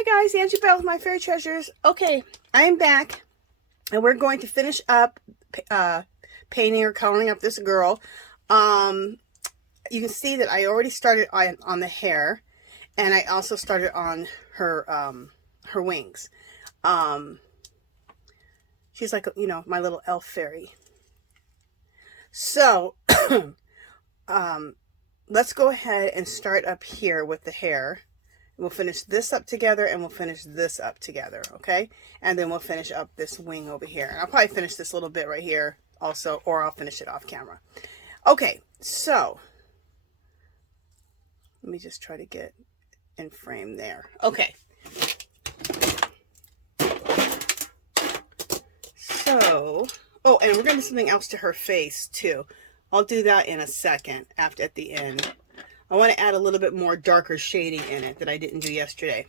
Hi guys, Angie Bell with My Fairy Treasures. Okay, I am back and we're going to finish up painting or coloring up this girl. You can see that I already started on the hair, and I also started on her her wings. She's like, you know, my little elf fairy. So let's go ahead and start up here with the hair. We'll finish this up together and we'll finish this up together, okay? And then we'll finish up this wing over here. And I'll probably finish this little bit right here also, or I'll finish it off camera. Okay, so let me just try to get in frame there. Okay. So, oh, and we're going to do something else to her face too. I'll do that in a second at the end. I want to add a little bit more darker shading in it that I didn't do yesterday.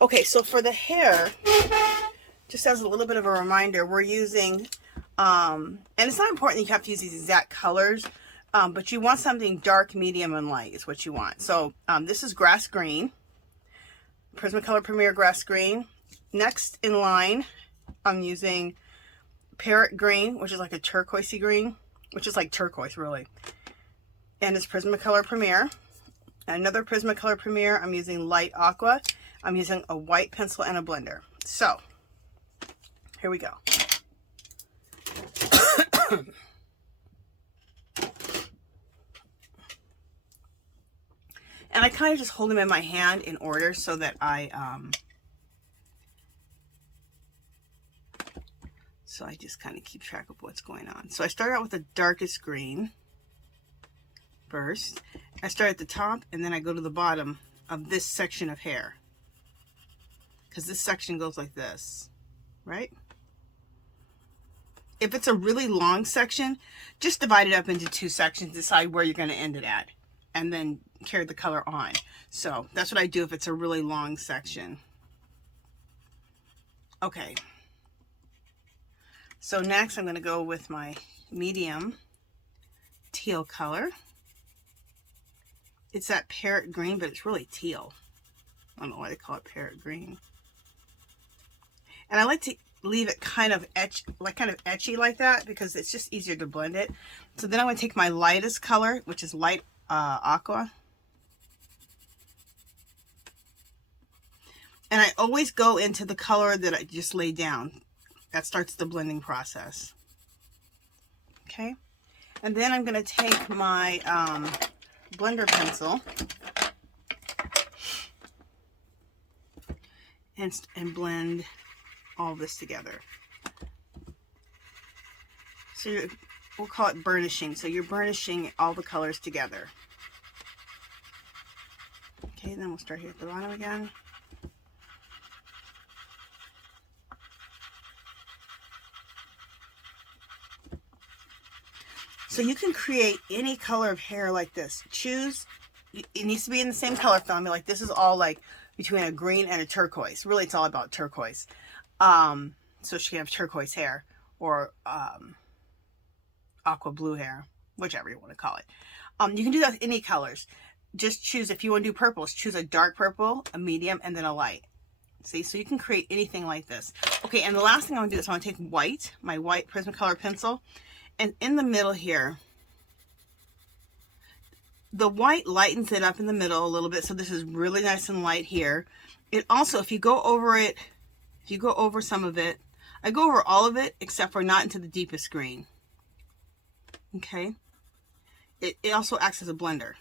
Okay, so for the hair, just as a little bit of a reminder, we're using, and it's not important that you have to use these exact colors, but you want something dark, medium, and light is what you want. So this is grass green, Prismacolor Premier grass green. Next in line, I'm using parrot green, which is like a turquoisey green, which is like turquoise really. And it's Prismacolor Premier. Another Prismacolor Premier, I'm using light aqua. I'm using a white pencil and a blender. So, here we go. And I kind of just hold them in my hand in order so that I just kind of keep track of what's going on. So I start out with the darkest green first. I start at the top and then I go to the bottom of this section of hair, because this section goes like this, right? If it's a really long section, just divide it up into two sections, decide where you're going to end it at, and then carry the color on. So that's what I do if it's a really long section. Okay. So next I'm going to go with my medium teal color. It's that parrot green, but it's really teal. I don't know why they call it parrot green. And I like to leave it kind of etchy like that, because it's just easier to blend it. So then I'm going to take my lightest color, which is light aqua. And I always go into the color that I just laid down. That starts the blending process. Okay. And then I'm going to take my blender pencil and blend all this together. So we'll call it burnishing. So you're burnishing all the colors together. Okay, then we'll start here at the bottom again. So you can create any color of hair like this. Choose, it needs to be in the same color family. Like this is all like between a green and a turquoise. Really, it's all about turquoise. So she can have turquoise hair or aqua blue hair, whichever you want to call it. You can do that with any colors. Just choose, if you want to do purples, choose a dark purple, a medium, and then a light. See, so you can create anything like this. Okay, and the last thing I'm going to do is I'm going to take white, my white Prismacolor pencil, and in the middle here, the white lightens it up in the middle a little bit, so this is really nice and light here. It also, if you go over it, if you go over some of it, I go over all of it except for not into the deepest green. Okay, it also acts as a blender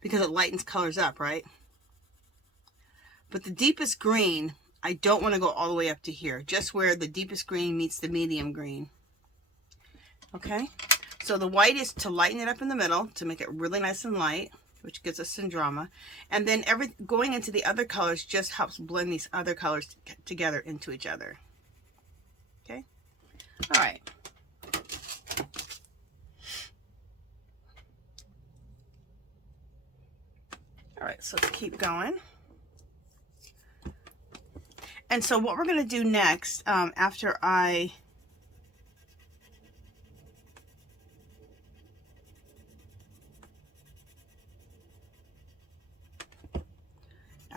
because it lightens colors up, right? But the deepest green, I don't want to go all the way up to here, just where the deepest green meets the medium green. Okay, so the white is to lighten it up in the middle to make it really nice and light, which gives us some drama. And then going into the other colors just helps blend these other colors together into each other. Okay, all right. All right, so let's keep going. And so what we're going to do next, after I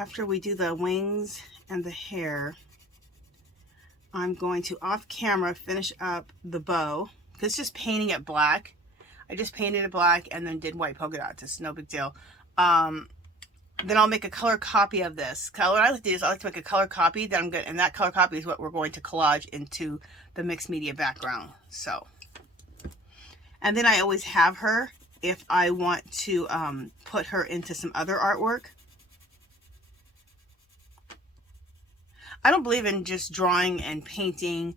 after we do the wings and the hair, I'm going to off camera finish up the bow, because it's just painting it black. I just painted it black and then did white polka dots. It's no big deal. Then I'll make a color copy of this. What I like to do is I like to make a color copy that I'm good, and that color copy is what we're going to collage into the mixed media background. So, and then I always have her if I want to put her into some other artwork. I don't believe in just drawing and painting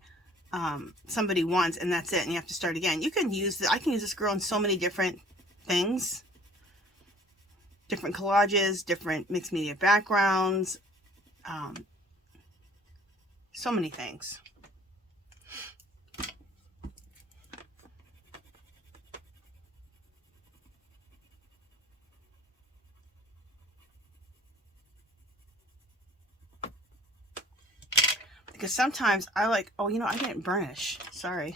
somebody once and that's it, and you have to start again. You can use I can use this girl in so many different things. Different collages, different mixed media backgrounds, so many things. Because sometimes I like, oh, you know, I didn't burnish. Sorry.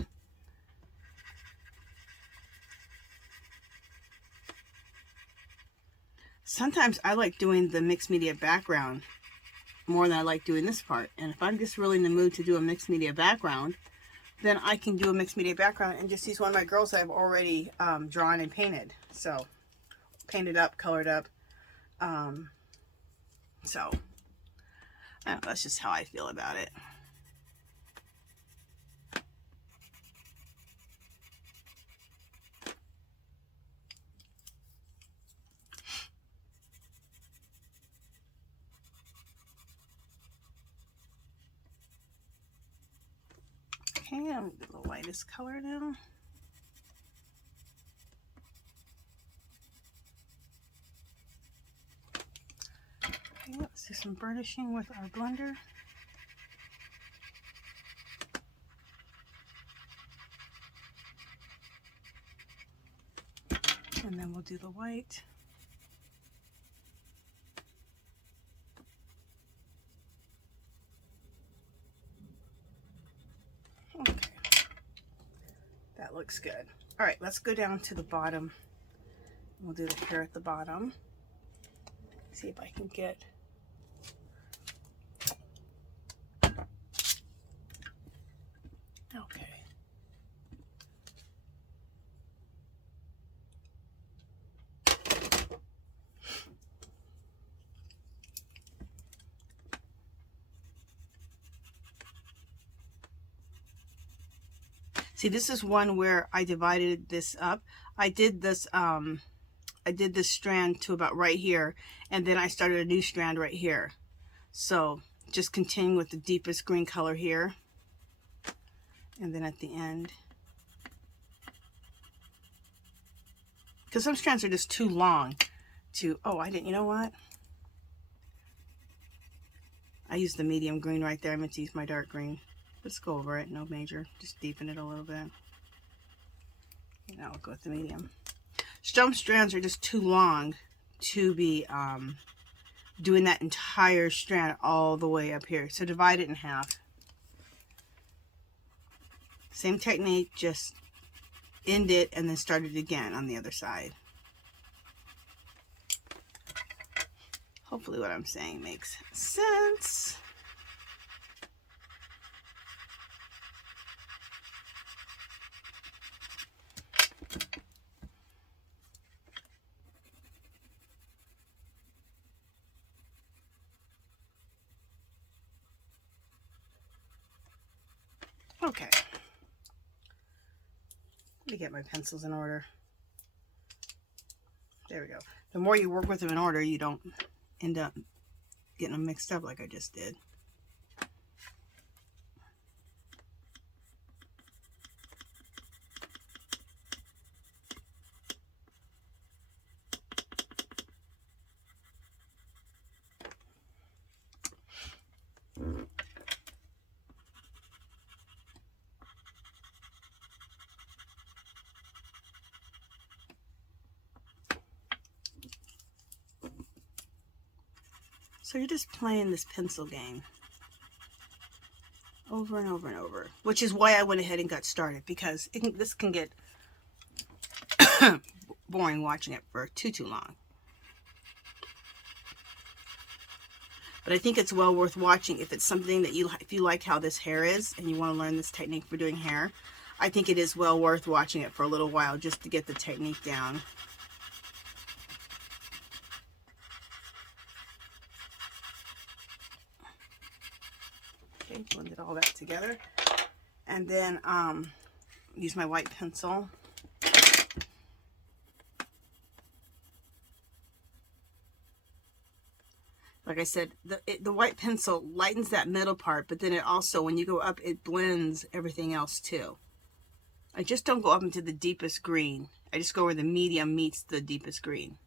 Sometimes I like doing the mixed media background more than I like doing this part. And if I'm just really in the mood to do a mixed media background, then I can do a mixed media background and just use one of my girls that I've already drawn and painted. So, painted up, colored up. So, I don't know, that's just how I feel about it. Okay, I'm going to do the lightest color now. Okay, let's do some burnishing with our blender. And then we'll do the white. Okay, that looks good. All right, let's go down to the bottom. We'll do the hair at the bottom. See if I can get okay. See, this is one where I divided this up. I did this strand to about right here, and then I started a new strand right here. So just continuing with the deepest green color here, and then at the end, because some strands are just too long to, oh, I didn't, you know what? I used the medium green right there. I meant to use my dark green. Let's go over it, no major, just deepen it a little bit. Now I'll go with the medium. Some strands are just too long to be doing that entire strand all the way up here. So divide it in half. Same technique, just end it and then start it again on the other side. Hopefully what I'm saying makes sense. Okay, let me get my pencils in order. There we go. The more you work with them in order, you don't end up getting them mixed up like I just did. So you're just playing this pencil game over and over and over, which is why I went ahead and got started, because this can get boring watching it for too long. But I think it's well worth watching if it's something that if you like how this hair is and you want to learn this technique for doing hair. I think it is well worth watching it for a little while just to get the technique down. Okay, blended all that together. And then use my white pencil. Like I said, the white pencil lightens that middle part, but then it also, when you go up, it blends everything else too. I just don't go up into the deepest green. I just go where the medium meets the deepest green.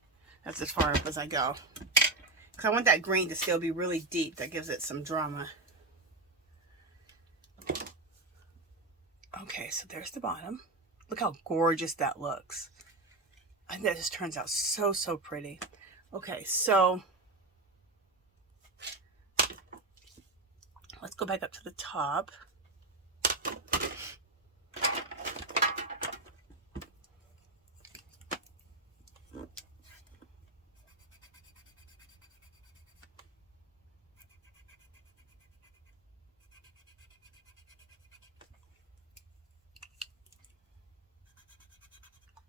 That's as far up as I go. Because I want that green to still be really deep. That gives it some drama. Okay, so there's the bottom. Look how gorgeous that looks. I think that just turns out so, so pretty. Okay, so let's go back up to the top.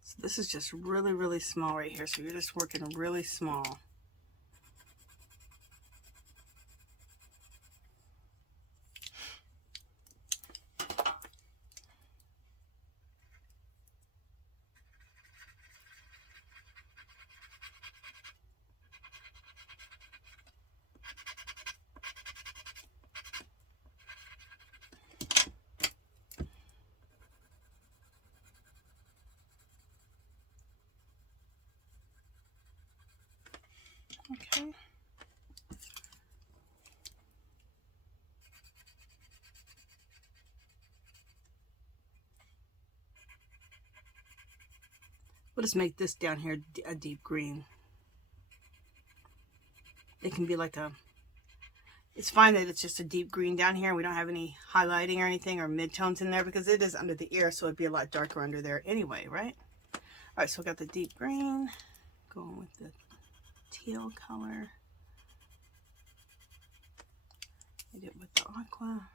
So this is just really, really small right here. So you're just working really small. Okay. We'll just make this down here a deep green. It can be like a, it's fine that it's just a deep green down here. We don't have any highlighting or anything or midtones in there because it is under the ear, so it'd be a lot darker under there anyway, right? All right, so we got the deep green, going with the teal color. I did it with the aqua.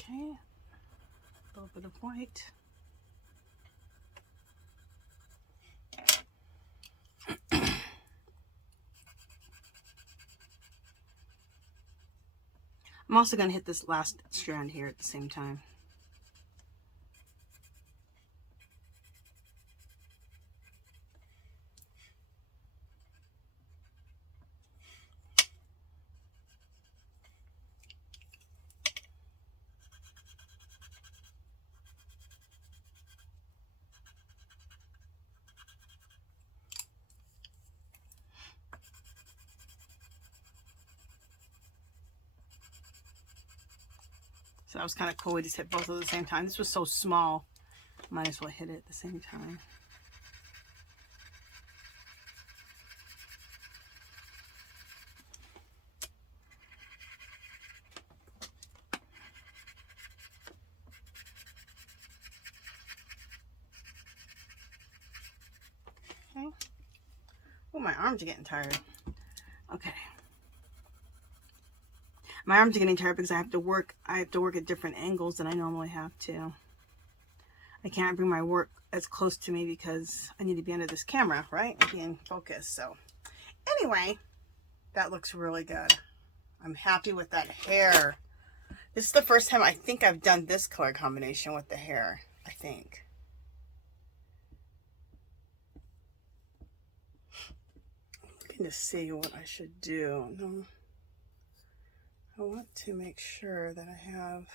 Okay, a little bit of white. I'm also going to hit this last strand here at the same time. So that was kind of cool. We just hit both at the same time. This was so small. Might as well hit it at the same time. Okay. Oh, my arms are getting tired. Okay. My arms are getting tired because I have to work at different angles than I normally have to. I can't bring my work as close to me because I need to be under this camera, right? And be in focus. So anyway, that looks really good. I'm happy with that hair. This is the first time I think I've done this color combination with the hair, I think. I'm looking to see what I should do. No. I want to make sure that I have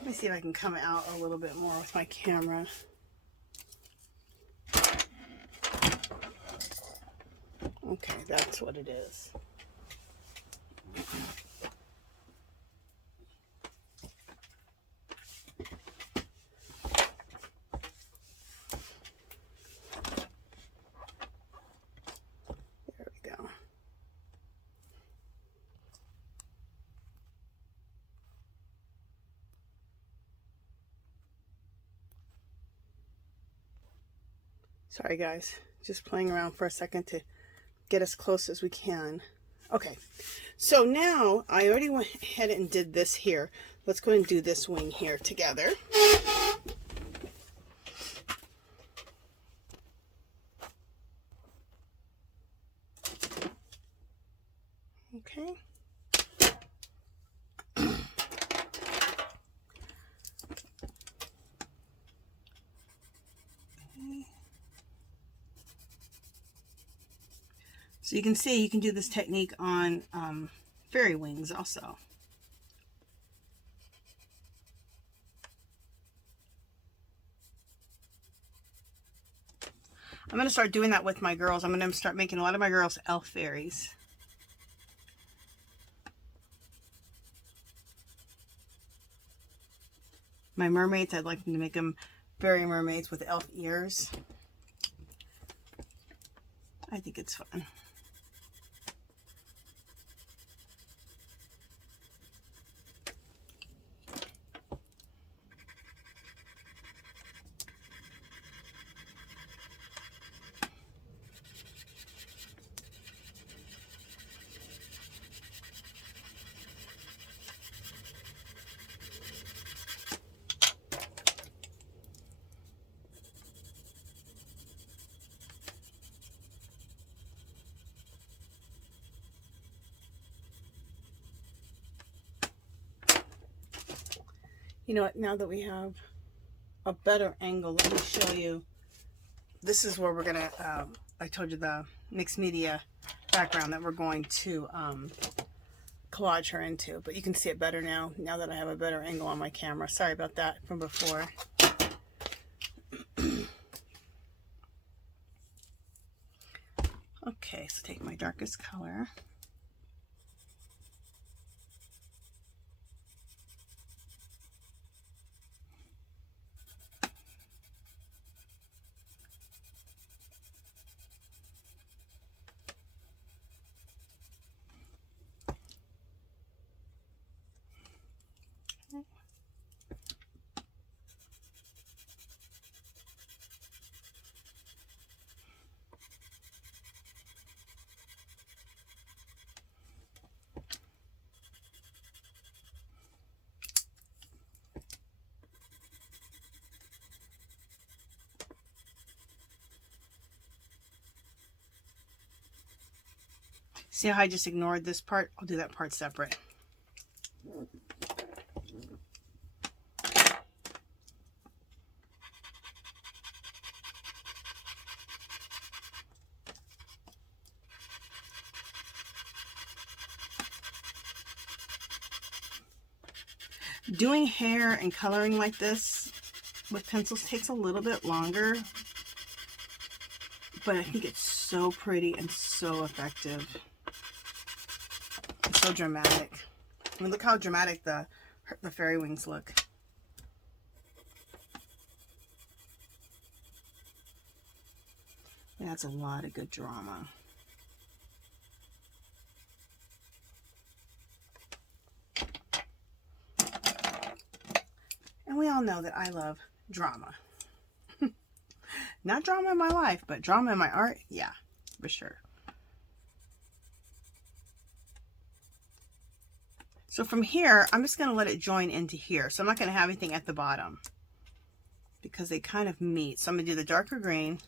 let me see if I can come out a little bit more with my camera. Okay, that's what it is. Sorry guys, just playing around for a second to get as close as we can. Okay, so now I already went ahead and did this here. Let's go and do this wing here together. Okay. So you can see you can do this technique on fairy wings also. I'm going to start doing that with my girls. I'm going to start making a lot of my girls elf fairies. My mermaids, I'd like them to make them fairy mermaids with elf ears. I think it's fun. You know what, now that we have a better angle, let me show you. This is where we're going to, I told you the mixed media background that we're going to collage her into. But you can see it better now that I have a better angle on my camera. Sorry about that from before. Okay, so take my darkest color. See how I just ignored this part? I'll do that part separate. Doing hair and coloring like this with pencils takes a little bit longer, but I think it's so pretty and so effective. It's so dramatic. I mean, look how dramatic the fairy wings look. That's a lot of good drama. And we all know that I love drama. Not drama in my life, but drama in my art, yeah, for sure. So from here, I'm just going to let it join into here. So I'm not going to have anything at the bottom because they kind of meet. So I'm going to do the darker green,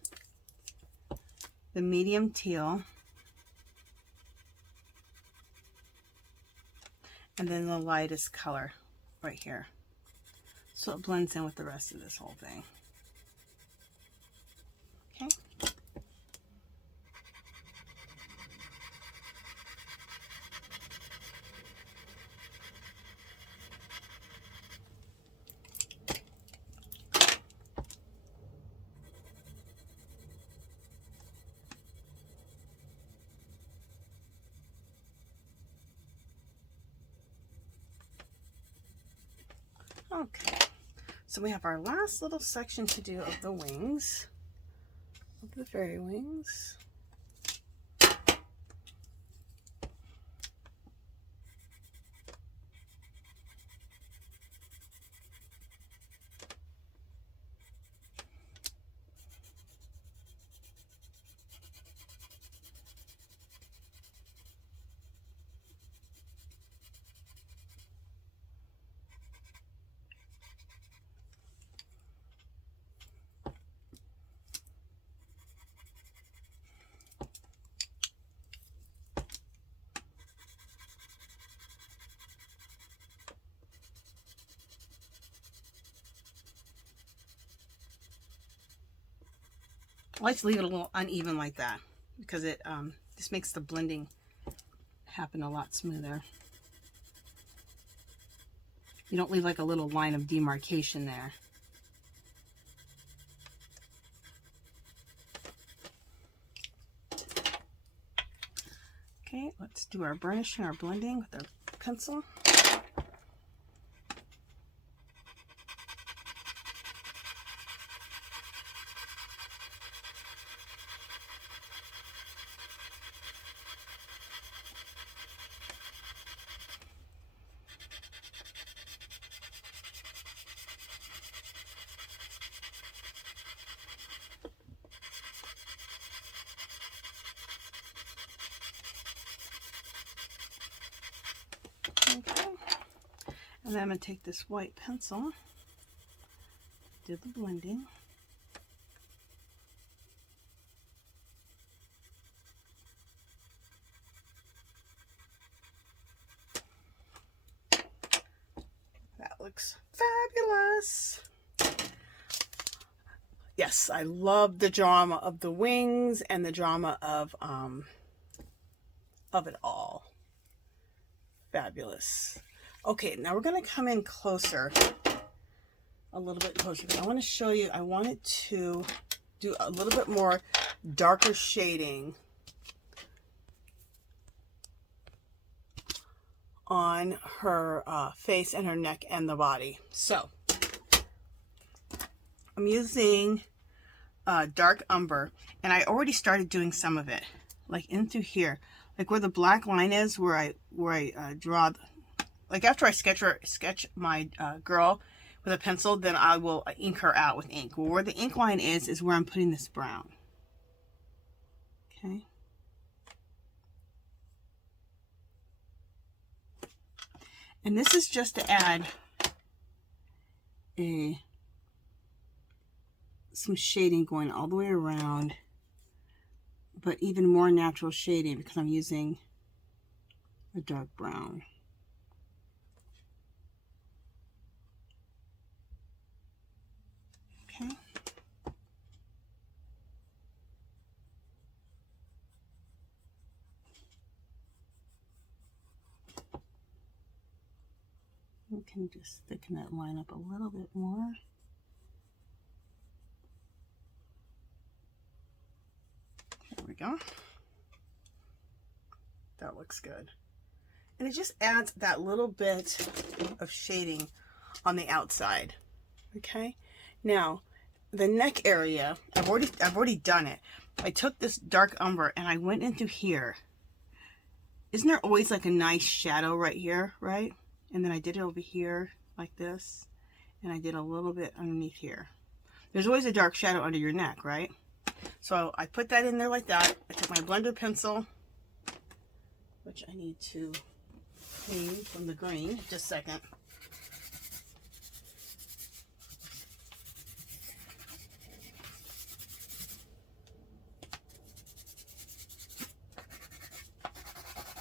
the medium teal, and then the lightest color right here. So it blends in with the rest of this whole thing. Okay. Okay, so we have our last little section to do of the wings, of the fairy wings. I like to leave it a little uneven like that because it just makes the blending happen a lot smoother. You don't leave like a little line of demarcation there. Okay, let's do our burnishing, our blending with our pencil. Okay, and then I'm going to take this white pencil, do the blending. That looks fabulous. Yes, I love the drama of the wings and the drama of it all. Fabulous. Okay, now we're going to come in closer, a little bit closer. I want to show you, I wanted to do a little bit more darker shading on her face and her neck and the body. So I'm using dark umber, and I already started doing some of it, like in through here, like where the black line is, where I draw, like after I sketch my girl with a pencil, then I will ink her out with ink. Well, where the ink line is where I'm putting this brown. Okay. And this is just to add some shading going all the way around, but even more natural shading because I'm using a dark brown. Okay. We can just thicken that line up a little bit more. There we go. That looks good. And it just adds that little bit of shading on the outside. Okay. Now, the neck area, I've already done it. I took this dark umber and I went into here. Isn't there always like a nice shadow right here, right? And then I did it over here like this, and I did a little bit underneath here. There's always a dark shadow under your neck, right? So I put that in there like that. I took my blender pencil, which I need to clean from the green. Just a second.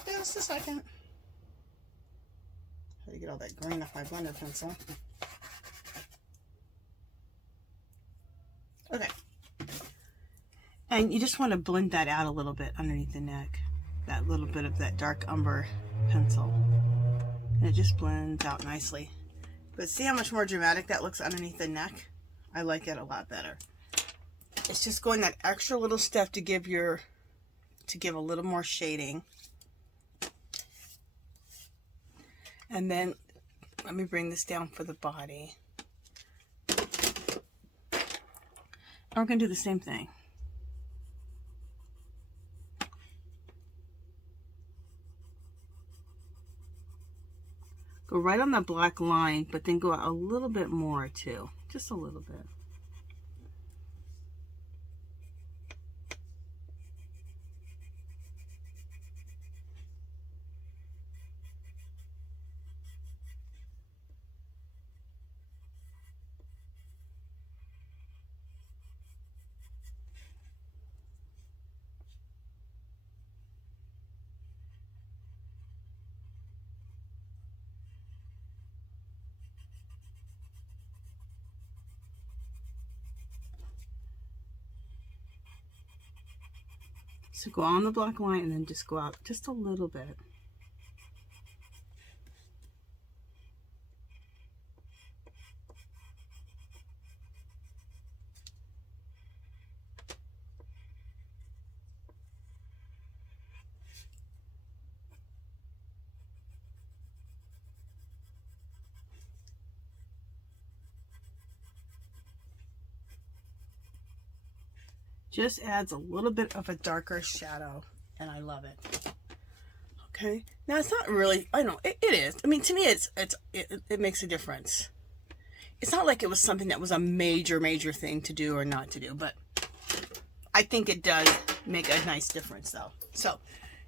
Just a second. How to get all that green off my blender pencil. Okay. And you just want to blend that out a little bit underneath the neck. That little bit of that dark umber pencil. And it just blends out nicely. But see how much more dramatic that looks underneath the neck? I like it a lot better. It's just going that extra little step to give a little more shading. And then let me bring this down for the body. And we're going to do the same thing. Go right on that black line, but then go out a little bit more too. Just a little bit. So go on the black line and then just go out just a little bit. Just adds a little bit of a darker shadow, and I love it. Okay, now it's not really, I know, it is. I mean, to me, it makes a difference. It's not like it was something that was a major thing to do or not to do, but I think it does make a nice difference, though. So,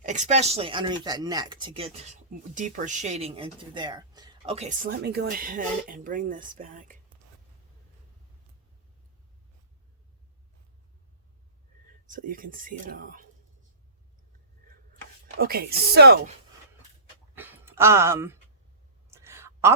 especially underneath that neck to get deeper shading in through there. Okay, so let me go ahead and bring this back. So you can see it all. Okay, so off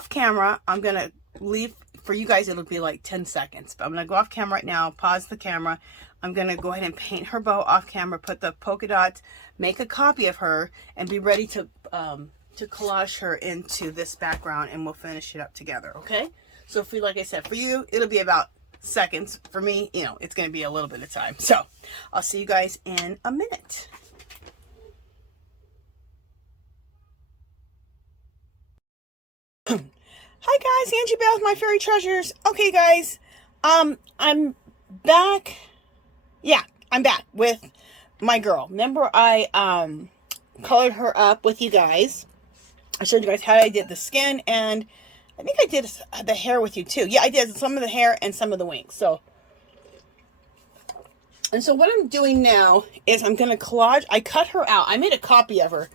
camera, I'm gonna leave for you guys. It'll be like 10 seconds, but I'm gonna go off camera right now, pause the camera. I'm gonna go ahead and paint her bow off camera, put the polka dots, make a copy of her, and be ready to collage her into this background, and we'll finish it up together. Okay, so for, like I said, for you it'll be about seconds. For me, you know, it's going to be a little bit of time. So I'll see you guys in a minute. Hi guys, Angie Bell with My Fairy Treasures. Okay guys, I'm back. Yeah, I'm back with my girl. Remember I colored her up with you guys. I showed you guys how I did the skin, and I think I did the hair with you too. Yeah, I did some of the hair and some of the wings. So what I'm doing now is I'm going to collage. I cut her out. I made a copy of her,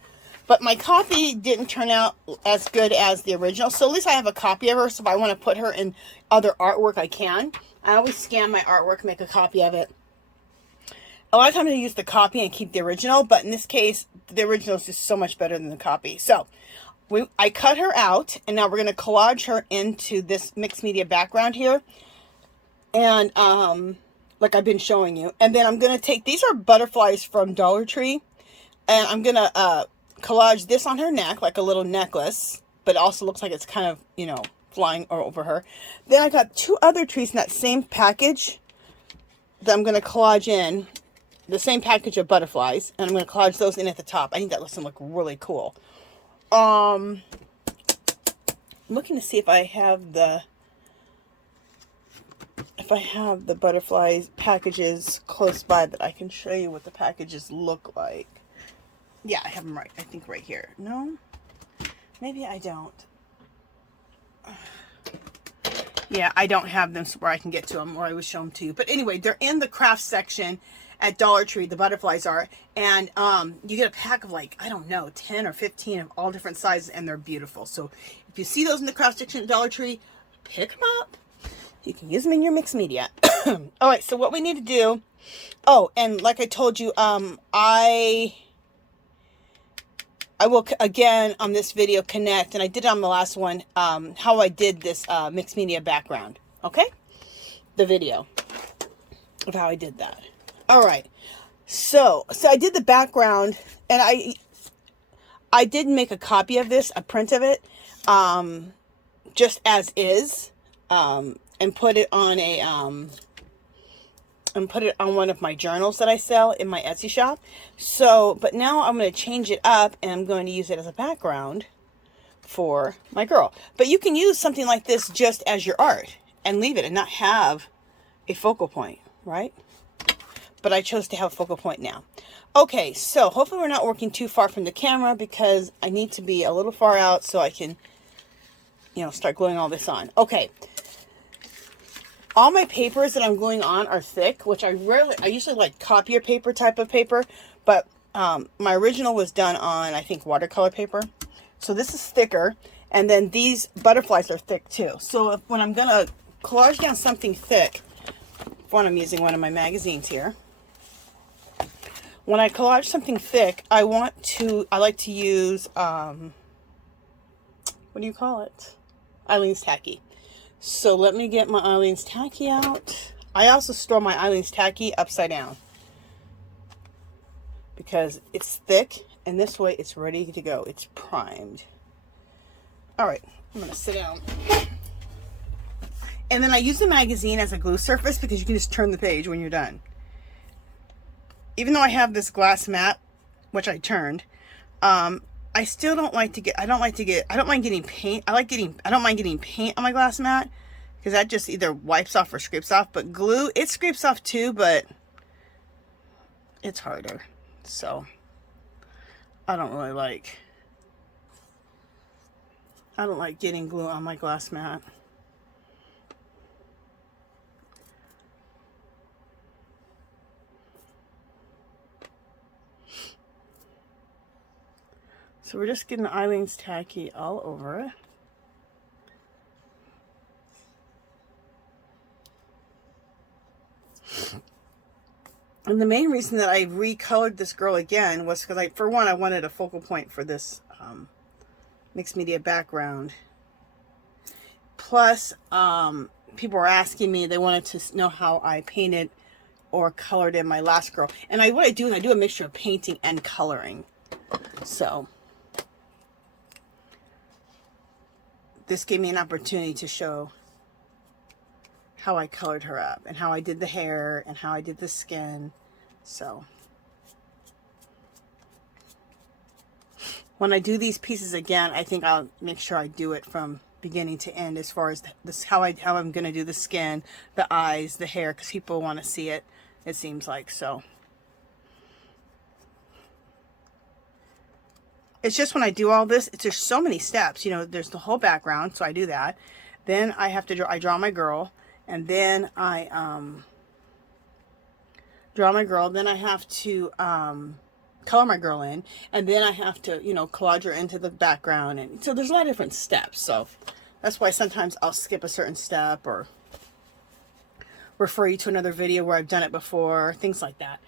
but my copy didn't turn out as good as the original. So at least I have a copy of her. So if I want to put her in other artwork, I can. I always scan my artwork, make a copy of it. A lot of times I use the copy and keep the original, but in this case, the original is just so much better than the copy. So I cut her out, and now we're going to collage her into this mixed media background here. And, like I've been showing you. And then I'm going to take, these are butterflies from Dollar Tree. And I'm going to collage this on her neck, like a little necklace. But it also looks like it's kind of, you know, flying over her. Then I got two other trees in that same package that I'm going to collage in. The same package of butterflies. And I'm going to collage those in at the top. I think that looks going to look really cool. I'm looking to see if I have the butterflies packages close by that I can show you what the packages look like. Yeah, I have them right. I think right here. No, maybe I don't. Yeah, I don't have them where I can get to them, or I would show them to you. But anyway, they're in the craft section at Dollar Tree. The butterflies are, and you get a pack of, like, I don't know, 10 or 15 of all different sizes, and they're beautiful. So if you see those in the craft section at Dollar Tree, pick them up. You can use them in your mixed media. All right, so what we need to do, oh, and like I told you, I will, again, on this video, connect, and I did it on the last one, how I did this mixed media background, okay? The video of how I did that. All right, so I did the background, and I did make a copy of this, a print of it, just as is, and put it on one of my journals that I sell in my Etsy shop. So, but now I'm going to change it up, and I'm going to use it as a background for my girl. But you can use something like this just as your art and leave it and not have a focal point, right? But I chose to have a focal point now. Okay, so hopefully we're not working too far from the camera, because I need to be a little far out so I can, you know, start gluing all this on. Okay. All my papers that I'm gluing on are thick, which I usually like copier paper type of paper, but my original was done on, I think, watercolor paper. So this is thicker, and then these butterflies are thick too. So when I'm going to collage down something thick, when I'm using one of my magazines here, when I collage something thick, I like to use, what do you call it? Eileen's Tacky. So let me get my Eileen's Tacky out. I also store my Eileen's Tacky upside down, because it's thick, and this way it's ready to go. It's primed. All right, I'm gonna sit down. And then I use the magazine as a glue surface because you can just turn the page when you're done. Even though I have this glass mat, which I turned, I still don't like to get, I don't mind getting paint. I don't mind getting paint on my glass mat because that just either wipes off or scrapes off. But glue, it scrapes off too, but it's harder. So I don't like getting glue on my glass mat. So we're just getting Eileen's tacky all over it. And the main reason that I recolored this girl again was because, for one, I wanted a focal point for this mixed media background. Plus, people were asking me, they wanted to know how I painted or colored in my last girl. And what I do is I do a mixture of painting and coloring. So this gave me an opportunity to show how I colored her up and how I did the hair and how I did the skin. So when I do these pieces again, I think I'll make sure I do it from beginning to end as far as this, how I'm going to do the skin, the eyes, the hair, because people want to see it, it seems like. So it's just when I do all this, there's so many steps. You know, there's the whole background, so I do that. Then I have to I draw my girl, and then I draw my girl. Then I have to color my girl in, and then I have to, you know, collage her into the background. And so there's a lot of different steps. So that's why sometimes I'll skip a certain step or refer you to another video where I've done it before, things like that.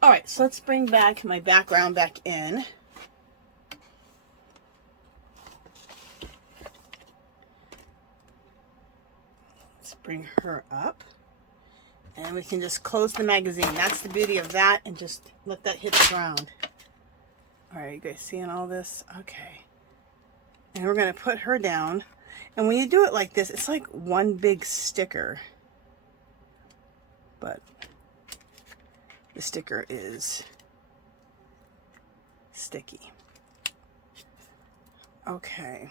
All right, so let's bring back my background back in. Bring her up, and we can just close the magazine. That's the beauty of that, and just let that hit the ground. All right, you guys seeing all this? Okay. And we're going to put her down, and when you do it like this, it's like one big sticker, but the sticker is sticky. Okay.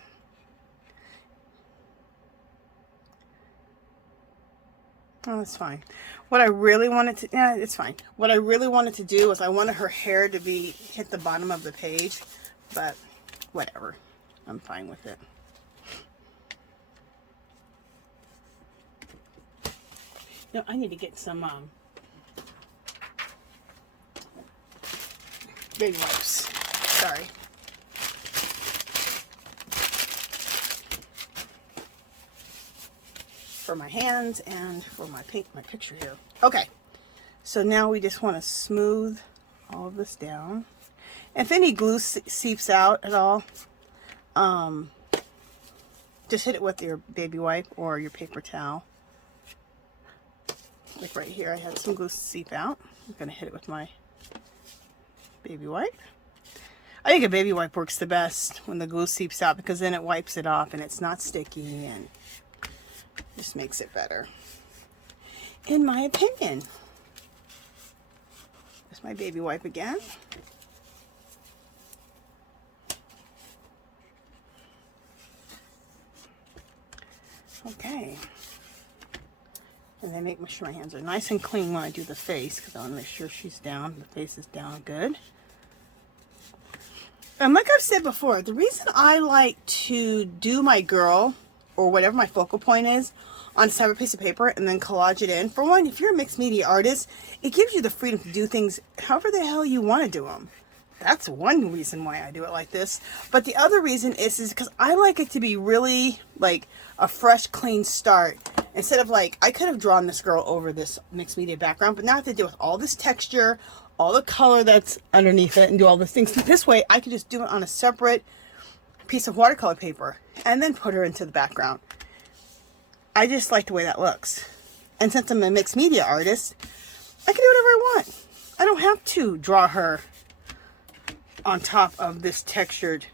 Oh, that's fine. What I really wanted to, yeah, it's fine. What I really wanted to do was I wanted her hair to hit the bottom of the page, but whatever. I'm fine with it. No, I need to get some baby wipes. Sorry. For my hands and for my picture here. Okay, so now we just want to smooth all of this down. If any glue seeps out at all, just hit it with your baby wipe or your paper towel. Like right here, I had some glue seep out. I'm gonna hit it with my baby wipe. I think a baby wipe works the best when the glue seeps out, because then it wipes it off and it's not sticky and just makes it better, in my opinion. There's my baby wipe again. Okay. And then make sure my hands are nice and clean when I do the face, because I want to make sure she's down, the face is down good. And like I've said before, the reason I like to do my girl, or whatever my focal point is, on a separate piece of paper and then collage it in. For one, if you're a mixed media artist, it gives you the freedom to do things however the hell you want to do them. That's one reason why I do it like this. But the other reason is because I like it to be really like a fresh, clean start. Instead of like, I could have drawn this girl over this mixed media background, but now I have to deal with all this texture, all the color that's underneath it, and do all these things. This way, I could just do it on a separate piece of watercolor paper and then put her into the background. I just like the way that looks. And since I'm a mixed media artist, I can do whatever I want. I don't have to draw her on top of this textured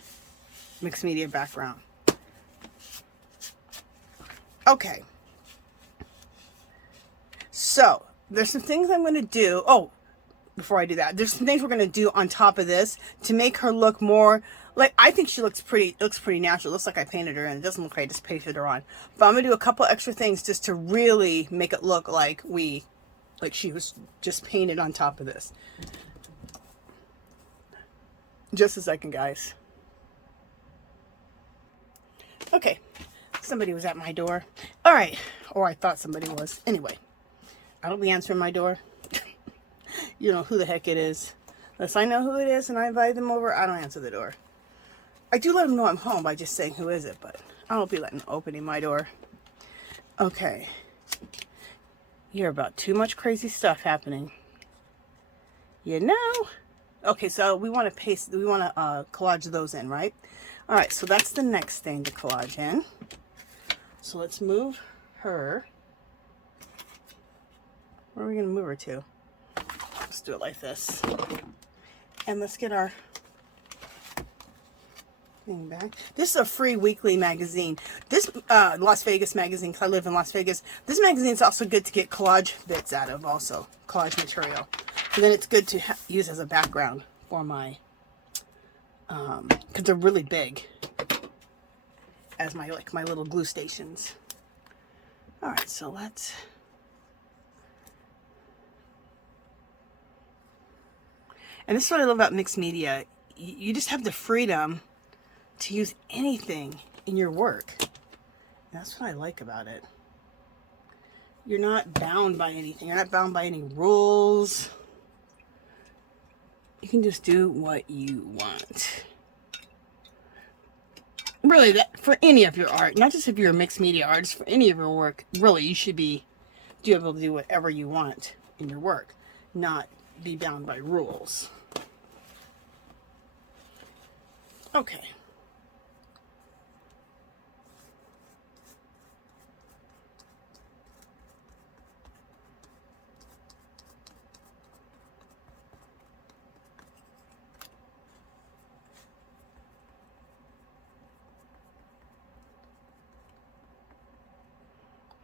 mixed media background. Okay. So, there's some things I'm going to do. Oh, before I do that, there's some things we're going to do on top of this to make her look more like, I think she looks pretty, natural. It looks like I painted her, and it doesn't look like I just pasted her on. But I'm going to do a couple extra things just to really make it look like she was just painted on top of this. Just a second, guys. Okay, somebody was at my door. All right, or I thought somebody was. Anyway, I don't be answering my door. You know who the heck it is. Unless I know who it is and I invite them over, I don't answer the door. I do let them know I'm home by just saying who is it, but I don't be opening my door. Okay. You hear about too much crazy stuff happening. You know? Okay, so we want to collage those in, right? All right, so that's the next thing to collage in. So let's move her. Where are we going to move her to? Let's do it like this. And let's get our thing back. This is a free weekly magazine. This Las Vegas magazine, because I live in Las Vegas. This magazine is also good to get collage bits out of, also collage material. And then it's good to use as a background for my, because they're really big, as my little glue stations. All right, so let's. And this is what I love about mixed media. You just have the freedom to use anything in your work. And that's what I like about it. You're not bound by anything. You're not bound by any rules. You can just do what you want. Really, that for any of your art, not just if you're a mixed media artist, for any of your work, really, you should be able to do whatever you want in your work, not be bound by rules. Okay.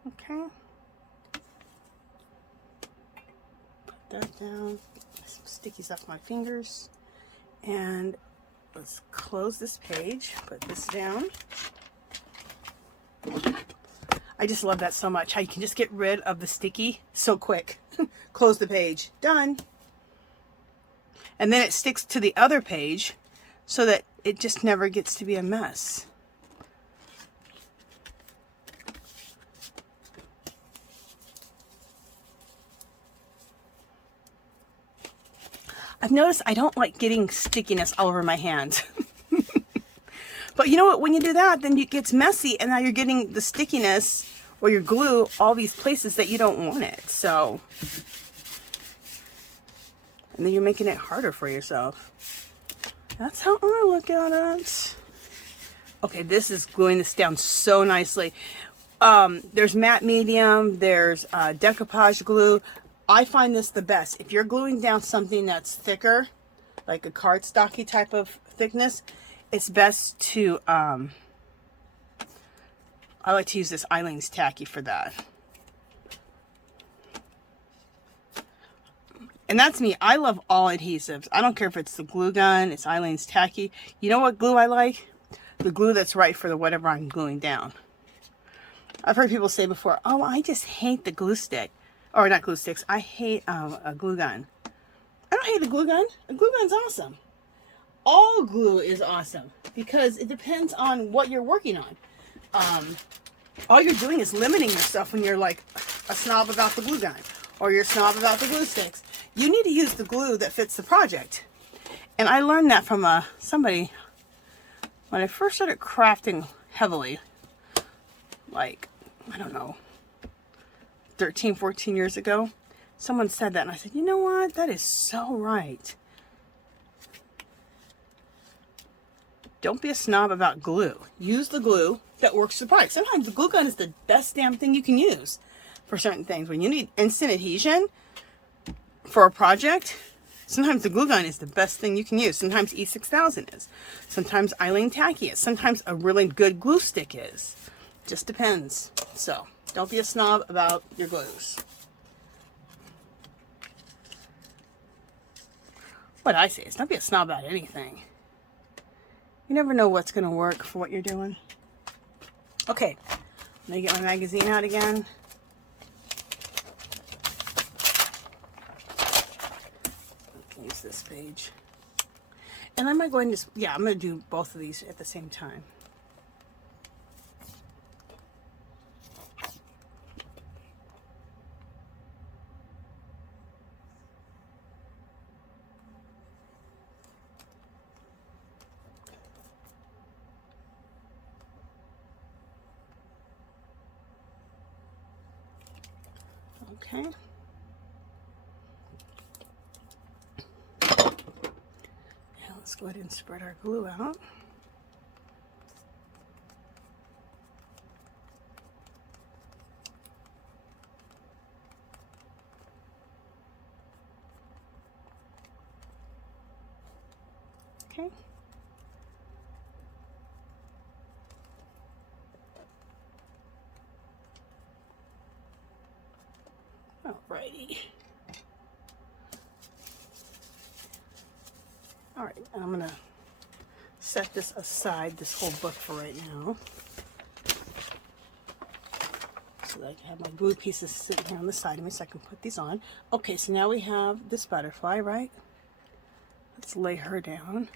Okay. Put that down. Some stickies off my fingers. And let's close this page. Put this down. I just love that so much. How you can just get rid of the sticky so quick. Close the page. Done. And then it sticks to the other page so that it just never gets to be a mess. I've noticed I don't like getting stickiness all over my hands. But you know what? When you do that, then it gets messy, and now you're getting the stickiness or your glue all these places that you don't want it. So, and then you're making it harder for yourself. That's how I look at it. Okay, this is gluing this down so nicely. There's matte medium, there's decoupage glue. I find this the best. If you're gluing down something that's thicker, like a cardstocky type of thickness, it's best to, I like to use this Eileen's Tacky for that. And that's me. I love all adhesives. I don't care if it's the glue gun, it's Eileen's Tacky. You know what glue I like? The glue that's right for the whatever I'm gluing down. I've heard people say before, oh, I just hate the glue stick. Or not glue sticks. I hate a glue gun. I don't hate the glue gun. A glue gun's awesome. All glue is awesome because it depends on what you're working on. All you're doing is limiting yourself when you're like a snob about the glue gun or you're a snob about the glue sticks. You need to use the glue that fits the project. And I learned that from somebody when I first started crafting heavily, like, I don't know, 13, 14 years ago. Someone said that and I said, you know what? That is so right. Don't be a snob about glue. Use the glue that works for the project. Sometimes the glue gun is the best damn thing you can use for certain things. When you need instant adhesion for a project, Sometimes the glue gun is the best thing you can use. Sometimes E6000 is. Sometimes Eileen Tacky is. Sometimes a really good glue stick is. Just depends. So, don't be a snob about your glues. What I say is don't be a snob about anything. You never know what's going to work for what you're doing. Okay, let me get my magazine out again. Use this page. And am I going to, yeah, I'm going to do both of these at the same time. Okay. Now let's go ahead and spread our glue out. Okay. Alrighty. Alright, I'm going to set this aside, this whole book, for right now. So that I can have my glue pieces sitting here on the side of me so I can put these on. Okay, so now we have this butterfly, right? Let's lay her down.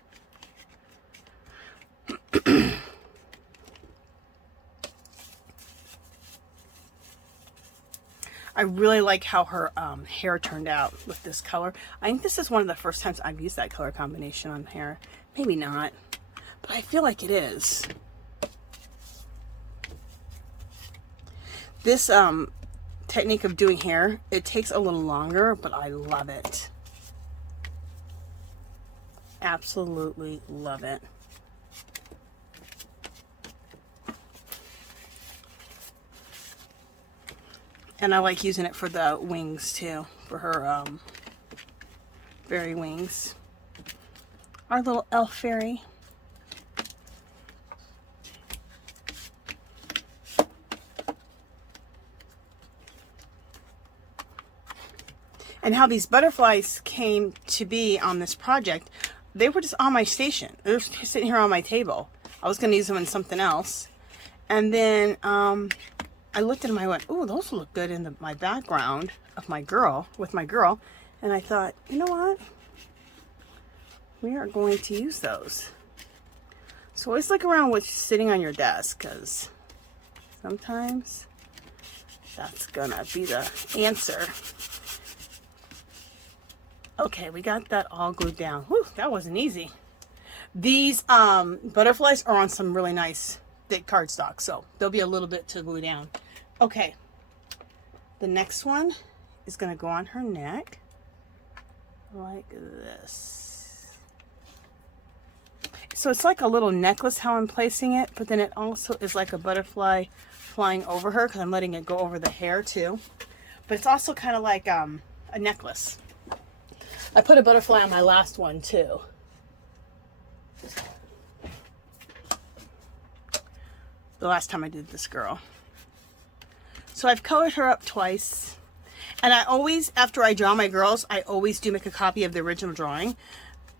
I really like how her hair turned out with this color. I think this is one of the first times I've used that color combination on hair. Maybe not, but I feel like it is. This technique of doing hair, it takes a little longer, but I love it. Absolutely love it. And I like using it for the wings too, for her fairy wings. Our little elf fairy. And how these butterflies came to be on this project, they were just on my station. They were sitting here on my table. I was going to use them in something else. And then I looked at them, I went, ooh, those look good in my background of my girl, with my girl. And I thought, you know what? We are going to use those. So always look around what's sitting on your desk, because sometimes that's gonna be the answer. Okay, we got that all glued down. Whew, that wasn't easy. These butterflies are on some really nice thick cardstock, so there'll be a little bit to glue down. Okay, the next one is going to go on her neck like this. So it's like a little necklace how I'm placing it, but then it also is like a butterfly flying over her because I'm letting it go over the hair too. But it's also kind of like a necklace. I put a butterfly on my last one too. The last time I did this girl. So I've colored her up twice. And I always, after I draw my girls, I always do make a copy of the original drawing.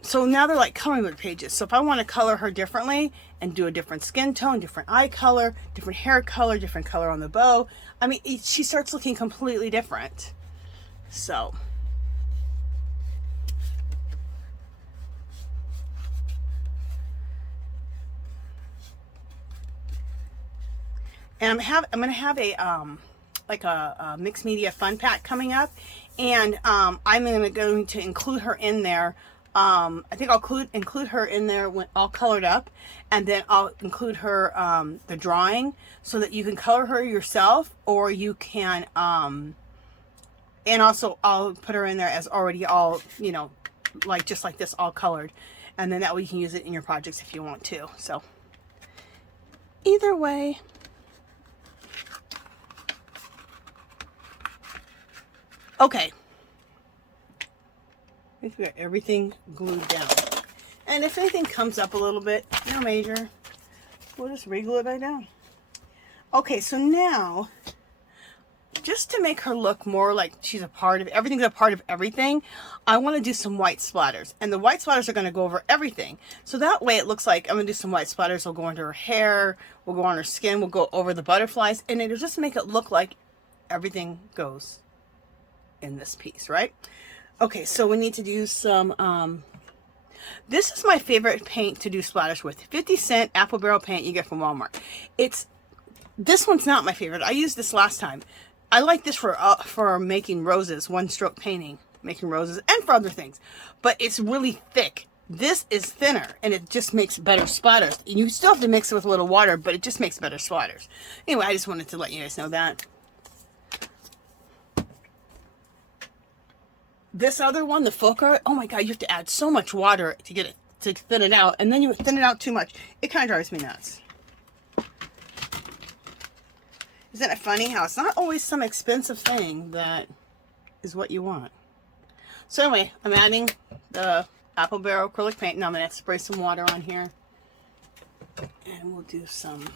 So now they're like coloring book pages. So if I want to color her differently and do a different skin tone, different eye color, different hair color, different color on the bow, I mean, she starts looking completely different. So. And I'm going to have a like a mixed media fun pack coming up, and I'm going to include her in there. I think I'll include her in there when all colored up, and then I'll include her the drawing so that you can color her yourself, or you can and also I'll put her in there as already all, you know, like just like this, all colored, and then that way you can use it in your projects if you want to. So either way. Okay, think we got everything glued down. And if anything comes up a little bit, no major, we'll just re-glue it back down. Okay, so now, just to make her look more like she's a part of, everything's a part of everything, I want to do some white splatters. And the white splatters are going to go over everything. So that way it looks like I'm going to do some white splatters. Will go into her hair, will go on her skin, will go over the butterflies. And it'll just make it look like everything goes in this piece, right? Okay, so we need to do some, this is my favorite paint to do splatters with. 50-cent apple barrel paint you get from Walmart. This one's not my favorite. I used this last time. I like this for making roses, one stroke painting, making roses, and for other things. But it's really thick. This is thinner, and it just makes better splatters. You still have to mix it with a little water, but it just makes better splatters. Anyway, I just wanted to let you guys know that. This other one, the folk art, oh my god, you have to add so much water to get it, to thin it out, and then you thin it out too much. It kind of drives me nuts. Isn't it funny how it's not always some expensive thing that is what you want? So anyway, I'm adding the apple barrel acrylic paint. Now I'm going to spray some water on here. And we'll do some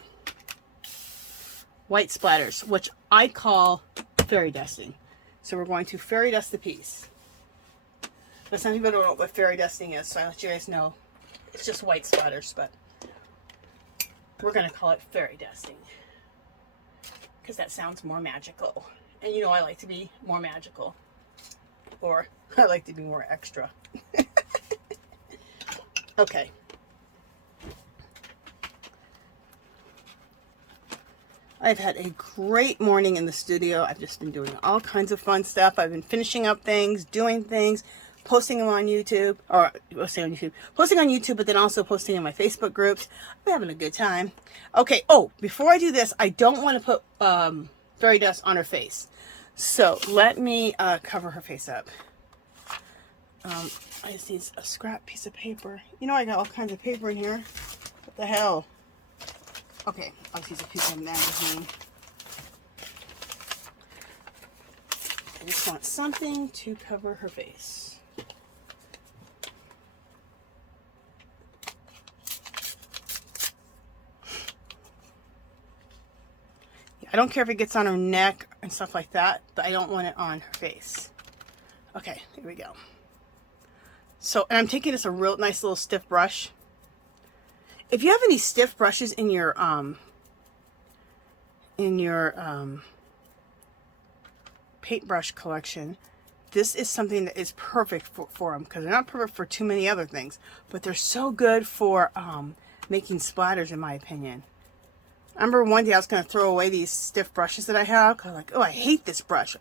white splatters, which I call fairy dusting. So we're going to fairy dust the piece. But some people don't know what fairy dusting is, so I'll let you guys know. It's just white splatters, but we're going to call it fairy dusting. Because that sounds more magical. And you know I like to be more magical. Or I like to be more extra. Okay. I've had a great morning in the studio. I've just been doing all kinds of fun stuff. I've been finishing up things, doing things, posting them on YouTube, or posting on YouTube, but then also posting in my Facebook groups. I'm having a good time. Okay, oh, before I do this, I don't want to put fairy dust on her face. So let me cover her face up. I just need a scrap piece of paper. You know I got all kinds of paper in here. What the hell? Okay, I'll just use a piece of magazine. I just want something to cover her face. I don't care if it gets on her neck and stuff like that, but I don't want it on her face. Okay, here we go. So, and I'm taking this a real nice little stiff brush. If you have any stiff brushes in your paintbrush collection, this is something that is perfect for them, because they're not perfect for too many other things, but they're so good for making splatters, in my opinion. I remember one day I was going to throw away these stiff brushes that I have, because I'm like, oh, I hate this brush.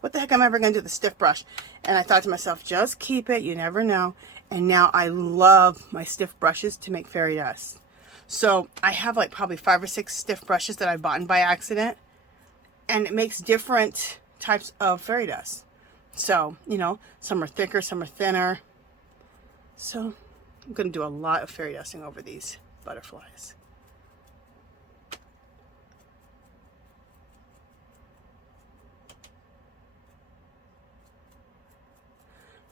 What the heck am I ever going to do with a stiff brush? And I thought to myself, just keep it, you never know. And now I love my stiff brushes to make fairy dust. So I have like probably 5 or 6 stiff brushes that I bought by accident. And it makes different types of fairy dust. So, you know, some are thicker, some are thinner. So I'm going to do a lot of fairy dusting over these butterflies.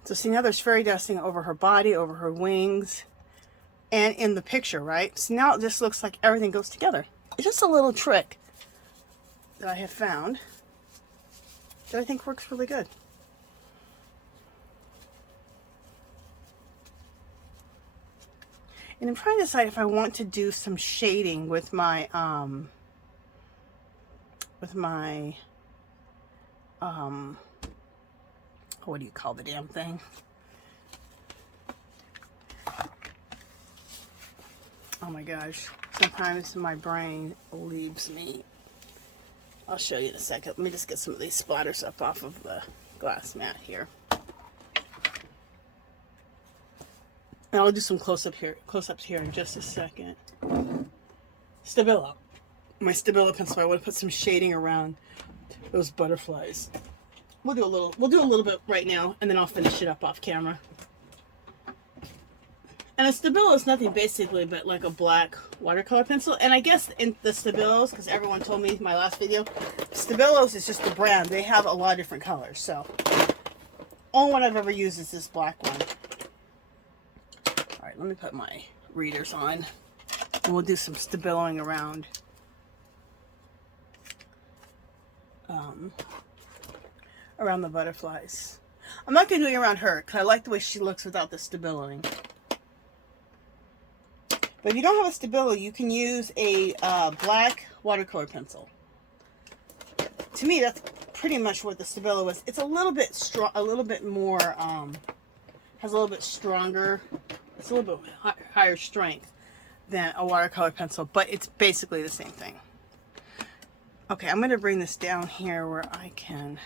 So see, now there's fairy dusting over her body, over her wings, and in the picture, right? So now it just looks like everything goes together. It's just a little trick that I have found that I think works really good. And I'm trying to decide if I want to do some shading with my, what do you call the damn thing? Oh my gosh. Sometimes my brain leaves me. I'll show you in a second. Let me just get some of these splatters up off of the glass mat here. And I'll do some close-ups here in just a second. Stabilo. My Stabilo pencil. I want to put some shading around those butterflies. We'll do a little bit right now, and then I'll finish it up off camera. And a Stabilo is nothing basically but like a black watercolor pencil. And I guess in the Stabilos, because everyone told me in my last video, Stabilos is just the brand. They have a lot of different colors. So only one I've ever used is this black one. All right, let me put my readers on, and we'll do some stabiling around around the butterflies. I'm not going to do it around her because I like the way she looks without the stability. But if you don't have a stability, you can use a black watercolor pencil. To me, that's pretty much what the stability was. It's a little bit strong, a little bit more, has a little bit stronger, it's a little bit higher strength than a watercolor pencil, but it's basically the same thing. Okay, I'm going to bring this down here where I can,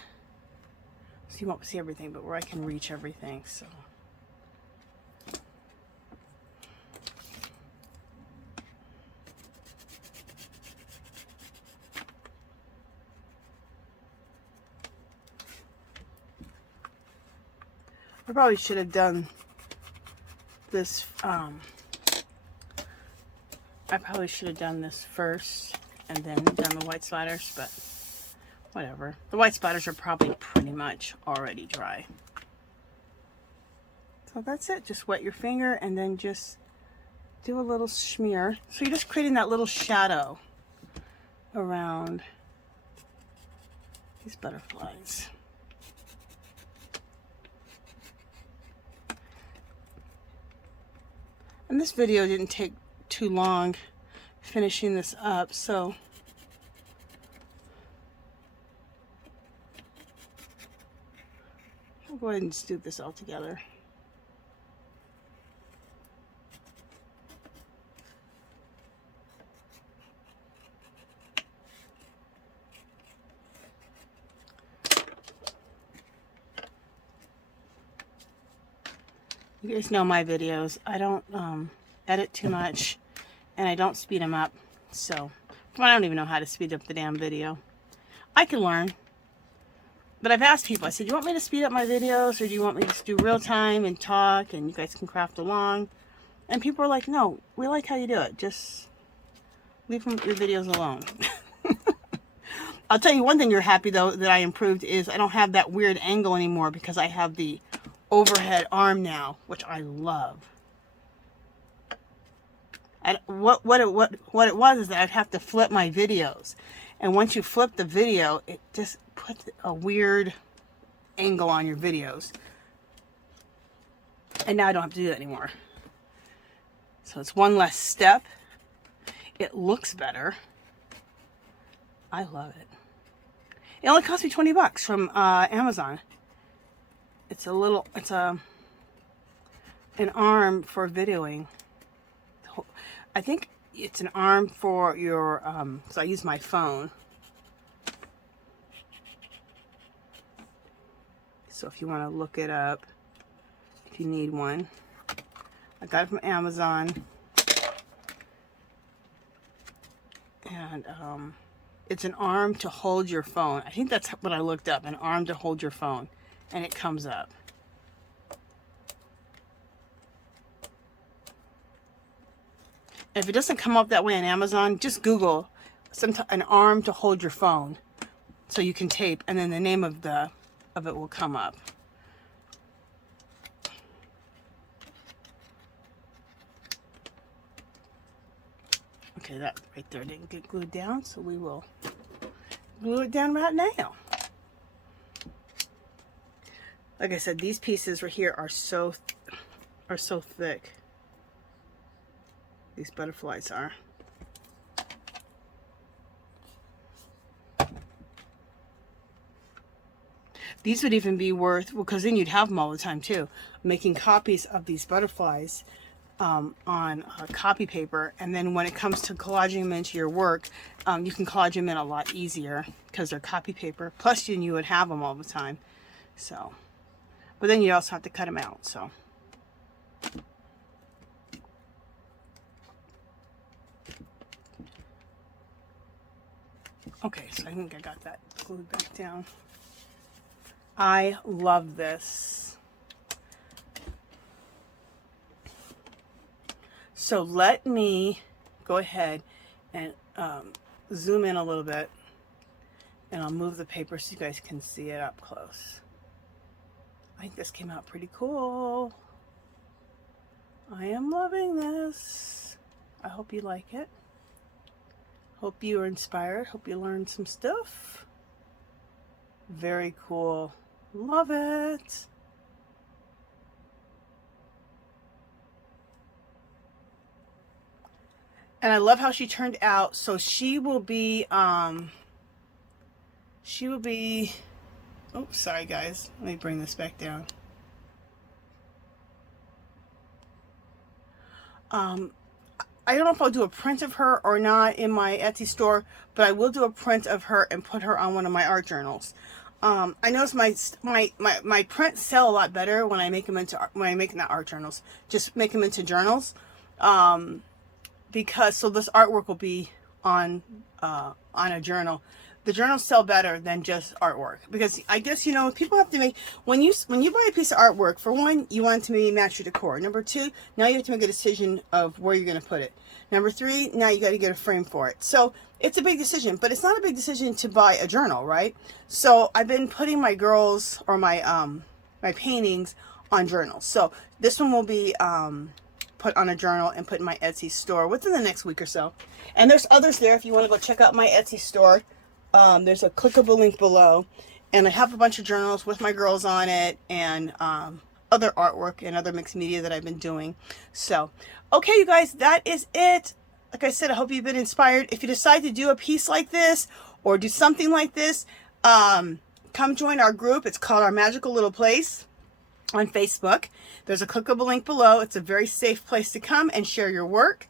so you won't see everything, but where I can reach everything, so. I probably should have done this, I probably should have done this first and then done the white splatters, but whatever. The white splatters are probably pretty much already dry. So that's it. Just wet your finger and then just do a little smear. So you're just creating that little shadow around these butterflies. And this video didn't take too long finishing this up, so I'll go ahead and just do this all together. You guys know my videos. I don't edit too much, and I don't speed them up. So, I don't even know how to speed up the damn video. I can learn. But I've asked people, I said, do you want me to speed up my videos, or do you want me to just do real time and talk, and you guys can craft along? And people are like, no, we like how you do it. Just leave your videos alone. I'll tell you one thing you're happy, though, that I improved is I don't have that weird angle anymore because I have the overhead arm now, which I love. And what it was is that I'd have to flip my videos, and once you flip the video, it just puts a weird angle on your videos, and now I don't have to do that anymore. So it's one less step. It looks better. I love it. It only cost me 20 bucks from Amazon. It's an arm for videoing. I think it's an arm for your, so I use my phone. So if you want to look it up, if you need one. I got it from Amazon. And it's an arm to hold your phone. I think that's what I looked up, an arm to hold your phone. And it comes up. If it doesn't come up that way on Amazon, just Google an arm to hold your phone, so you can tape, and then the name of it will come up. Okay, that right there didn't get glued down, so we will glue it down right now. Like I said, these pieces right here are so thick. These butterflies are. These would even be worth, because then you'd have them all the time too. Making copies of these butterflies on copy paper, and then when it comes to collaging them into your work, you can collage them in a lot easier because they're copy paper. Plus, you would have them all the time. So, but then you also have to cut them out. So. Okay, so I think I got that glued back down. I love this. So let me go ahead and zoom in a little bit, and I'll move the paper so you guys can see it up close. I think this came out pretty cool. I am loving this. I hope you like it. Hope you are inspired. Hope you learned some stuff. Very cool. Love it. And I love how she turned out. So she will be, oh, sorry guys. Let me bring this back down. I don't know if I'll do a print of her or not in my Etsy store, but I will do a print of her and put her on one of my art journals. I notice my prints sell a lot better when I make them into, not art journals, just make them into journals. Because, so this artwork will be on a journal. The journals sell better than just artwork, because I guess, you know, people have to make, when you buy a piece of artwork, for one, you want it to maybe match your decor. Number two, now you have to make a decision of where you're going to put it. Number three, now you got to get a frame for it. So it's a big decision, but it's not a big decision to buy a journal, right? So I've been putting my girls, or my my paintings on journals. So this one will be put on a journal and put in my Etsy store within the next week or so. And there's others there if you want to go check out my Etsy store. There's a clickable link below, and I have a bunch of journals with my girls on it, and other artwork and other mixed media that I've been doing. So, okay, you guys, that is it. Like I said, I hope you've been inspired. If you decide to do a piece like this or do something like this, come join our group. It's called Our Magical Little Place on Facebook. There's a clickable link below. It's a very safe place to come and share your work.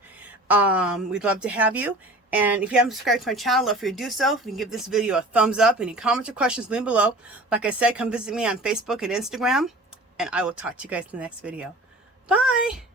We'd love to have you. And if you haven't subscribed to my channel, I'd love for you to do so. If you can give this video a thumbs up. Any comments or questions, leave below. Like I said, come visit me on Facebook and Instagram. And I will talk to you guys in the next video. Bye!